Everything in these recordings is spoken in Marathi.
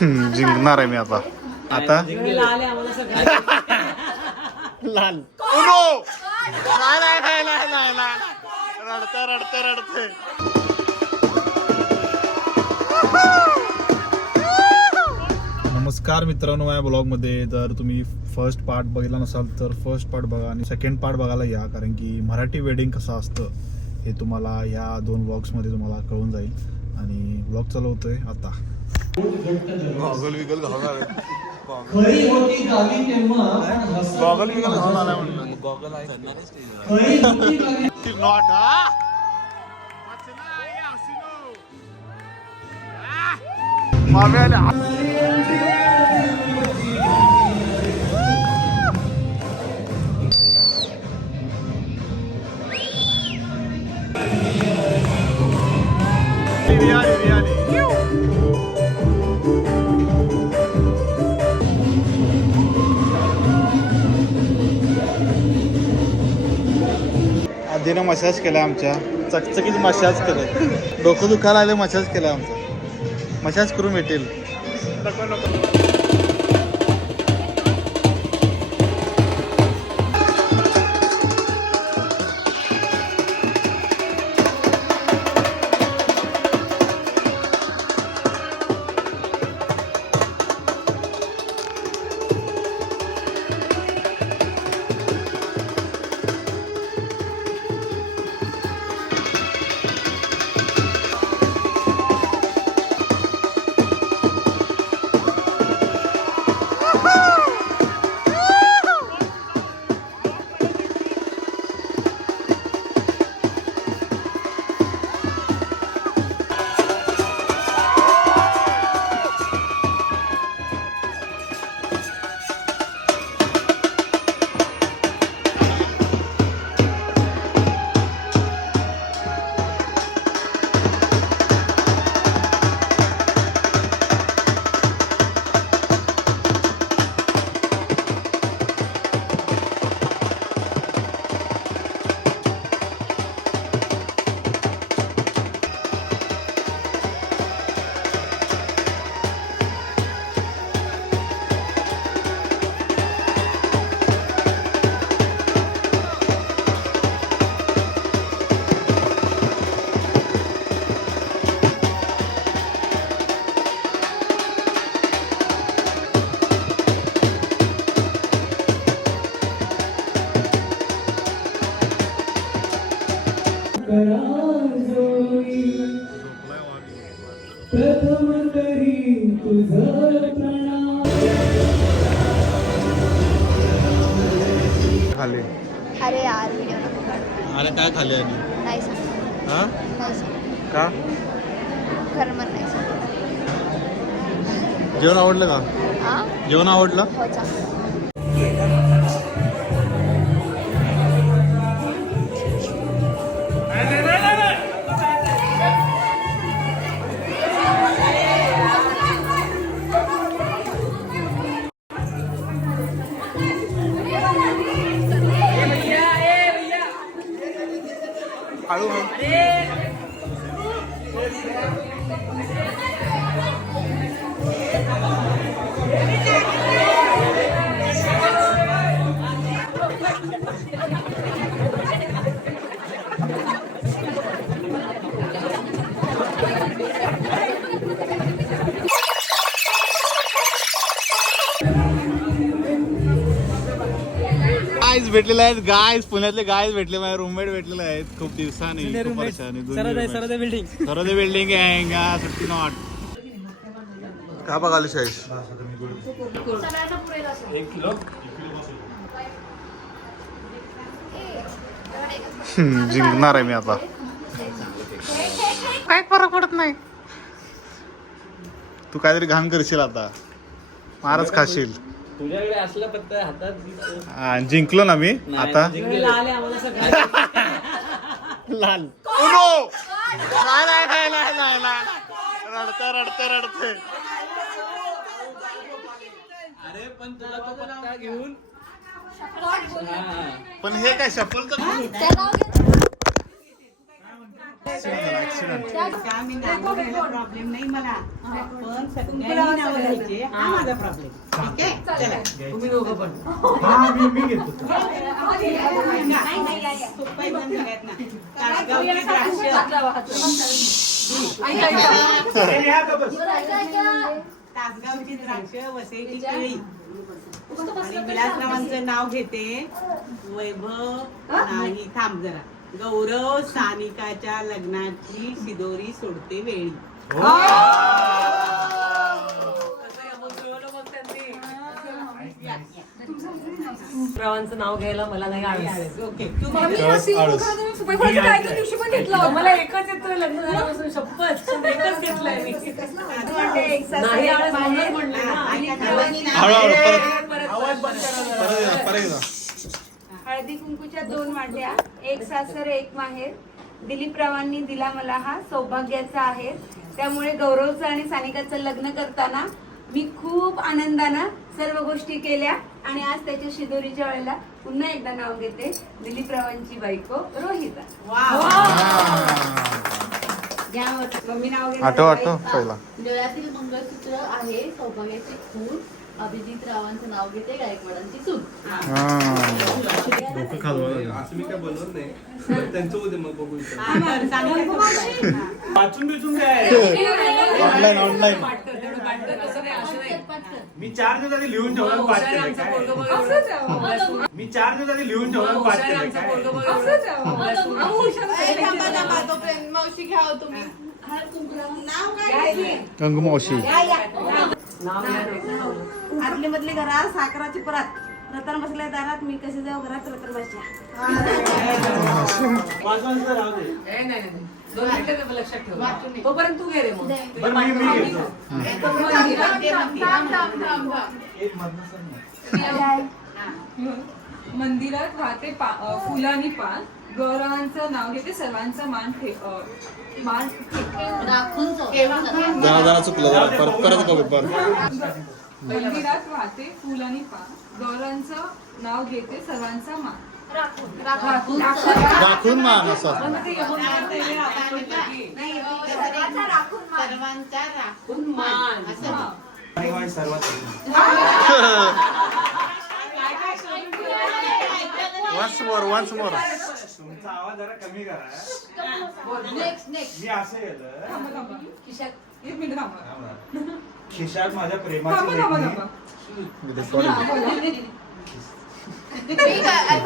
जिंकणार आहे मी आता. आता लाल रडते रडते. नमस्कार मित्रांनो, माझ्या ब्लॉगमध्ये जर तुम्ही फर्स्ट पार्ट बघितला नसाल तर फर्स्ट पार्ट बघा आणि सेकंड पार्ट बघायला या, कारण की मराठी वेडिंग कसं असतं हे तुम्हाला ह्या 2 व्लॉग्समध्ये तुम्हाला कळून जाईल. आणि व्लॉग चालवतोय आता. गॉगल विगल घालणार खरी होती गावी तेव्हा गॉगल विगल घालून आला म्हणलं. गॉगल खरी होती गावी नॉट आधीनं मसाज केला आमच्या, चकचकीत मसाज केलं. डोकं दुखायला आले, मसाज केला आमचा. मसाज करून भेटेल. प्रथम तरी तुझं प्रणाम. खाली. अरे यार व्हिडिओ नको काढू. अरे काय खाली आणि नाही सांग. हा नाही सांग. का खरं मन नाही सांग. जेवण आवडलं का? हा जेवण आवडलं? हो चांगलं. हळू हळू. गाईज भेटलेले आहेत. गाईज पुण्यातले गाईज भेटले, माझे रूममेट भेटलेले आहेत खूप दिवसांनी. सरदे बिल्डिंग आहे सुट्टी नॉट. का बघाली शाहीश? जिंकणार आहे मी आता. काय फरक पडत नाही. तू काहीतरी घाण करशील आता, मारच खाशील. तुझ्याकडे असला फक्त हातात. जिंकलो ना मी आता. लाल रडते रडते रडते. अरे पण तुला तो पत्ता घेऊन. पण हे काय शफल तर ऍक्सिडेंट प्रॉब्लेम नाही मला पण सगळ्यांनी नाव घ्यायचे हा माझा प्रॉब्लेम. ठीक आहे चला तुम्ही दोघं पण हा मी घेतो सोपं एकदम सगळ्यात ना. तासगावची द्राक्ष, तासगावची द्राक्ष, वसईची केळी आणि विलासरावांचं नाव घेते. वैभव नाही थांब जरा. गौरव सानिकाच्या लग्नाची शिदोरी सोडते वेळी. रावांचं नाव घ्यायला मला नाही आवडत. ओके मला एकच येतोय लग्न झाल्यापासून शपथ एकच घेतलंय मी. नाही आवडत म्हणूनच म्हणले ना. हळदी कुंकूच्या 2 वाट्या, 1 सासर 1 माहेर. दिलीपरावांनी दिला मला हा सौभाग्याचा आहे. त्यामुळे गौरवचं आणि सानिकाचं लग्न करताना मी खूप आनंदानं सर्व गोष्टी केल्या आणि आज त्याच्या शिदोरीच्या वेळेला पुन्हा एकदा नाव घेते. दिलीपरावांची बायको रोहिता. मम्मी नाव आठव पहिला डोळ्यातील मंगळसूत्र आहे सौभाग्याचे खून. अभिजित रावांचं नाव घेते गायकवाडांची सून. असं मी काय बोलत नाही त्यांचं उद्या मग बघू वाचून बिचून काय ऑनलाईन मी 4 दिवस आधी लिहून ठेवलं पाठ केलंय काय मी 4 दिवस आधी लिहून ठेवलं पाठ केलंय काय मावशी घ्या तुम्ही. गंगू मावशी आतली मधली घरात साखराची परत रतन बसल्या दारात मी कशी जाऊ घरात रतन बसल्या. 5 वाजता राहू दे. नाही 2 मिनिटं लक्षात ठेव. तोपर्यंत तू घे रे मग. बरं मी घेतो एक मधनं मंदिरात वाहते फुलानी पान. गौरवांचं नाव घेते सर्वांचा मान राखून जरा चुकलं परत मंदिरात वाहते फुलानी पान. गौरवांचं नाव घेते सर्वांचा मान राखून मान असं सर्वांचा राखून मान असं. सर्वात once more तुमचा आवाज जरा कमी करा. नेक्स्ट मी असं गेलं एक मिनिट थांबा. खिशात माझ्या प्रेमाची थांबा. लेखणी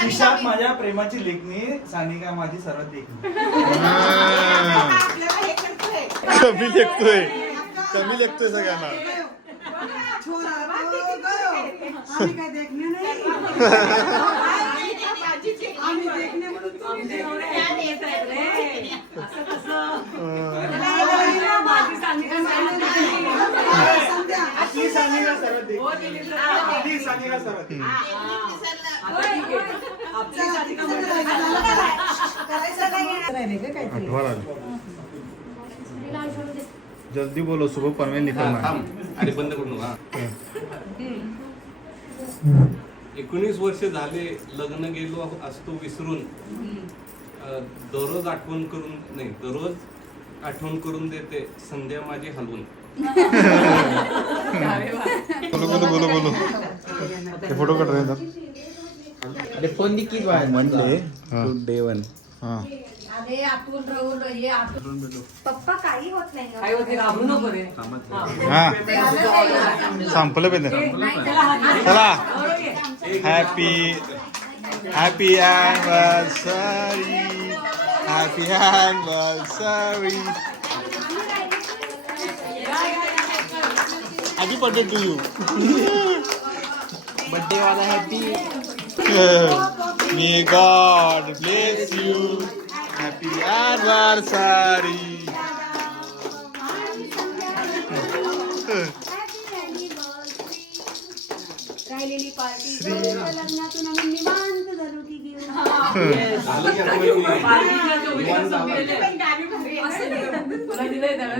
खिशात माझ्या प्रेमाची लेखणी सानिका माझी सर्वात देखणी. आपल्याला हे करतोय. कमी लेखतोय सगळ्यांना आम्ही काय देखणे नाही. आम्ही देखणे म्हणून तुम्ही माझी सानिका आपली सानिका सर्वात देखणी. आपली सानिका सर्वात देखणी. जल्दी बोलो सुबह पनवेल निकलना है. अरे बंद करू नका. 19 वर्ष झाले लग्न गेलो असतो विसरून. दररोज आठवण करून देते संध्या माझी हलवून. बोलो ते फोटो काढ रहे म्हणले डे 1 अरे आतून राहून हे आतून पप्पा काही होत नाही काय होते घाबरू नको रे. हा संपलं पेन चला happy anniversary happy anniversary happy birthday to you birthday वाला happy may god bless you happy anniversary राहिलेली पार्टी लग्नातून आम्ही निवांत झालो की घेऊन. झालं की आता पार्टीच्या चोवीला संपलेले. तुला दिलंय त्याला.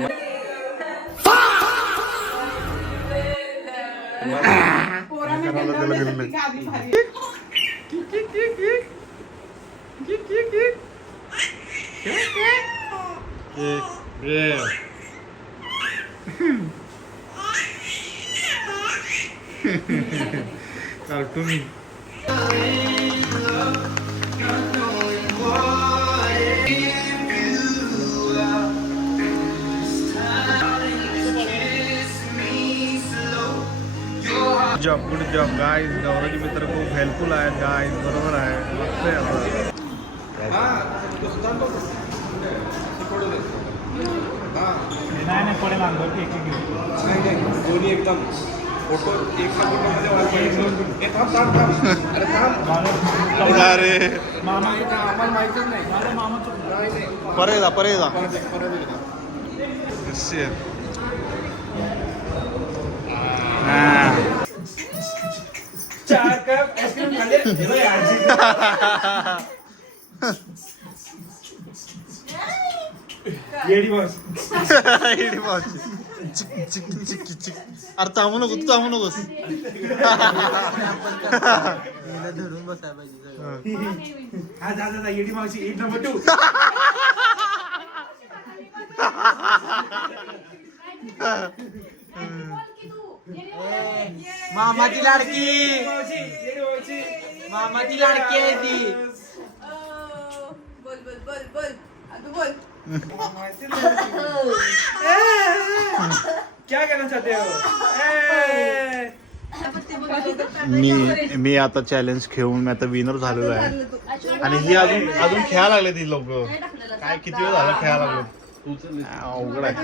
कार्टून. Good job guys. गौरवचे मित्र खूप हेल्पफुल आहेत गाईज. बरोबर आहे. मस्त आहे आता. नाही पडेल अंगावरती एक दोन्ही एकदम फोटो एका फोटोमध्ये अरे आम्हाला माहितीच नाही. परे जा. चार कप आईस्क्रीम खाल्ले. हे बघ, आजी. येडी बॉस. अरे थांबू नको तू थांबू नकोस. हा जा येडी मावशी 8 नंबर 2. मामाची लाडकी. मावशी येडी मावशी. मामाची लाडकी आहे ती. बोल बोल बोल बोल तू बोल. क्या कहना चाहते हो? मी आता चॅलेंज खेळून मी आता विनर झालेलो आहे. आणि ही अजून खेळायला लागले ती लोक. काय किती वेळ झाला खेळायला लागले. अवघड आहे.